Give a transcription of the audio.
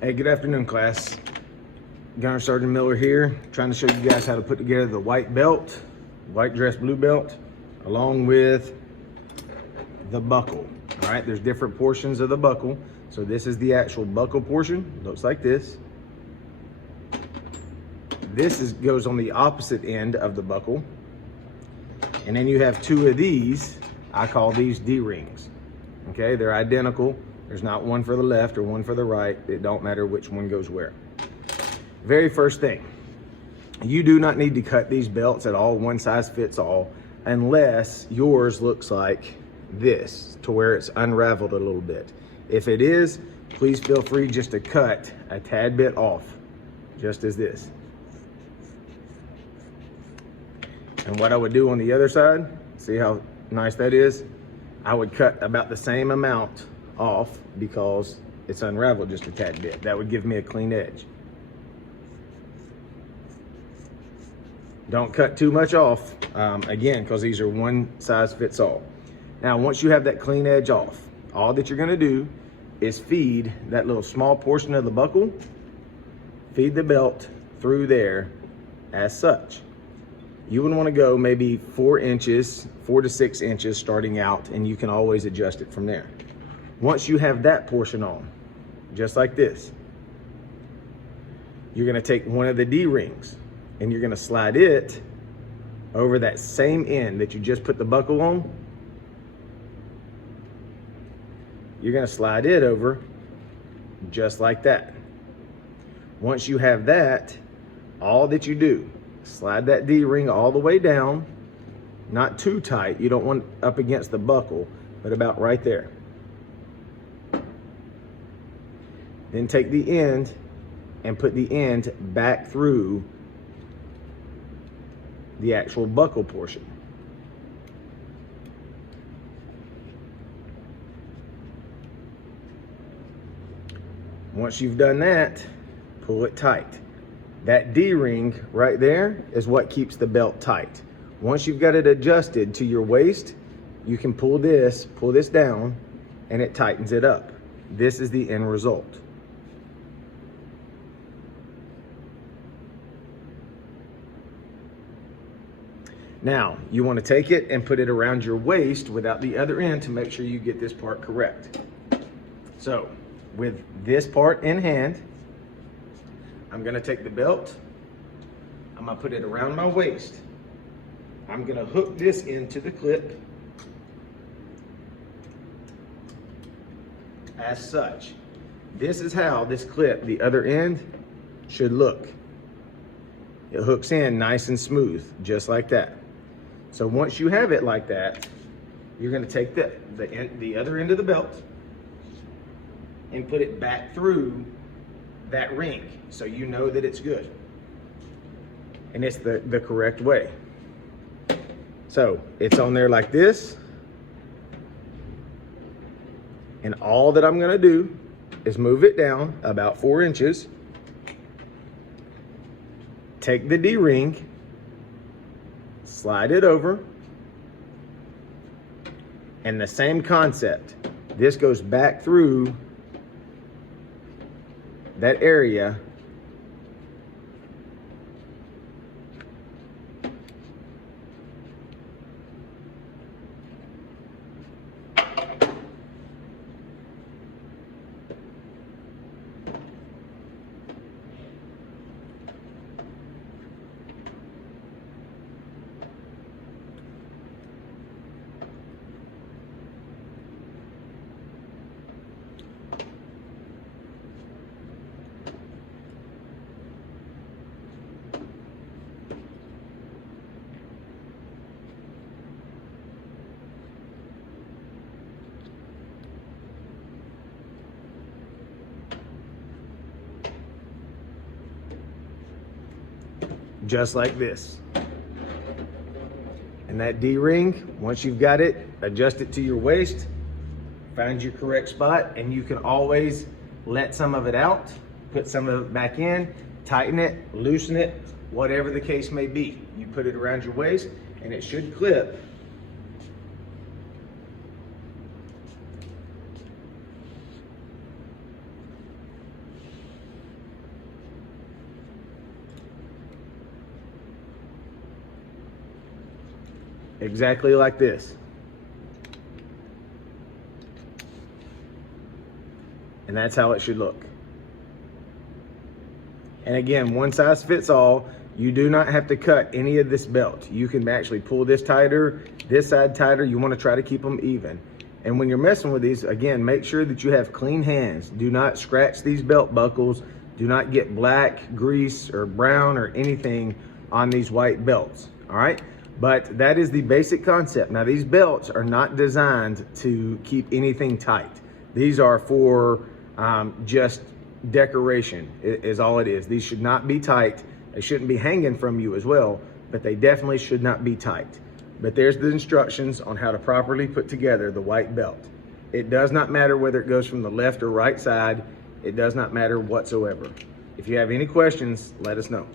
Hey, good afternoon, class. Gunner Sergeant Miller here, trying to show you guys how to put together the white belt, white dress blue belt, along with the buckle. All right, there's different portions of the buckle. So this is the actual buckle portion. Looks like this. This goes on the opposite end of the buckle. And then you have two of these. I call these D-rings. Okay, they're identical. There's not one for the left or one for the right. It don't matter which one goes where. Very first thing, you do not need to cut these belts at all, one size fits all, unless yours looks like this, to where it's unraveled a little bit. If it is, please feel free just to cut a tad bit off, just as this. And what I would do on the other side, see how nice that is? I would cut about the same amount off because it's unraveled just a tad bit. That would give me a clean edge. Don't cut too much off, again, because these are one size fits all. Now, once you have that clean edge off, all that you're gonna do is feed that little small portion of the buckle, feed the belt through there as such. You would wanna go maybe 4 inches, 4 to 6 inches starting out, and you can always adjust it from there. Once you have that portion on, just like this, you're gonna take one of the D-rings and you're gonna slide it over that same end that you just put the buckle on. You're gonna slide it over just like that. Once you have that, all that you do, slide that D-ring all the way down, not too tight. You don't want it up against the buckle, but about right there. Then take the end and put the end back through the actual buckle portion. Once you've done that, pull it tight. That D-ring right there is what keeps the belt tight. Once you've got it adjusted to your waist, you can pull this down, and it tightens it up. This is the end result. Now, you want to take it and put it around your waist without the other end to make sure you get this part correct. So, with this part in hand, I'm going to take the belt, I'm going to put it around my waist. I'm going to hook this into the clip as such. This is how this clip, the other end, should look. It hooks in nice and smooth, just like that. So once you have it like that, you're going to take the other end of the belt and put it back through that ring so you know that it's good. And it's the correct way. So it's on there like this. And all that I'm going to do is move it down about 4 inches. Take the D-ring, slide it over, and the same concept. This goes back through that area just like this. And that D-ring, once you've got it, adjust it to your waist, find your correct spot, and you can always let some of it out, put some of it back in, tighten it, loosen it, whatever the case may be. You put it around your waist and it should clip. exactly like this. And that's how it should look. And again, one size fits all. You do not have to cut any of this belt. You can actually pull this tighter, this side tighter. You want to try to keep them even. And when you're messing with these, again, make sure that you have clean hands. Do not scratch these belt buckles. Do not get black, grease, or brown, or anything on these white belts, all right? But that is the basic concept. Now, these belts are not designed to keep anything tight. These are for just decoration is all it is. These should not be tight. They shouldn't be hanging from you as well, but they definitely should not be tight. But there's the instructions on how to properly put together the white belt. It does not matter whether it goes from the left or right side. It does not matter whatsoever. If you have any questions, let us know.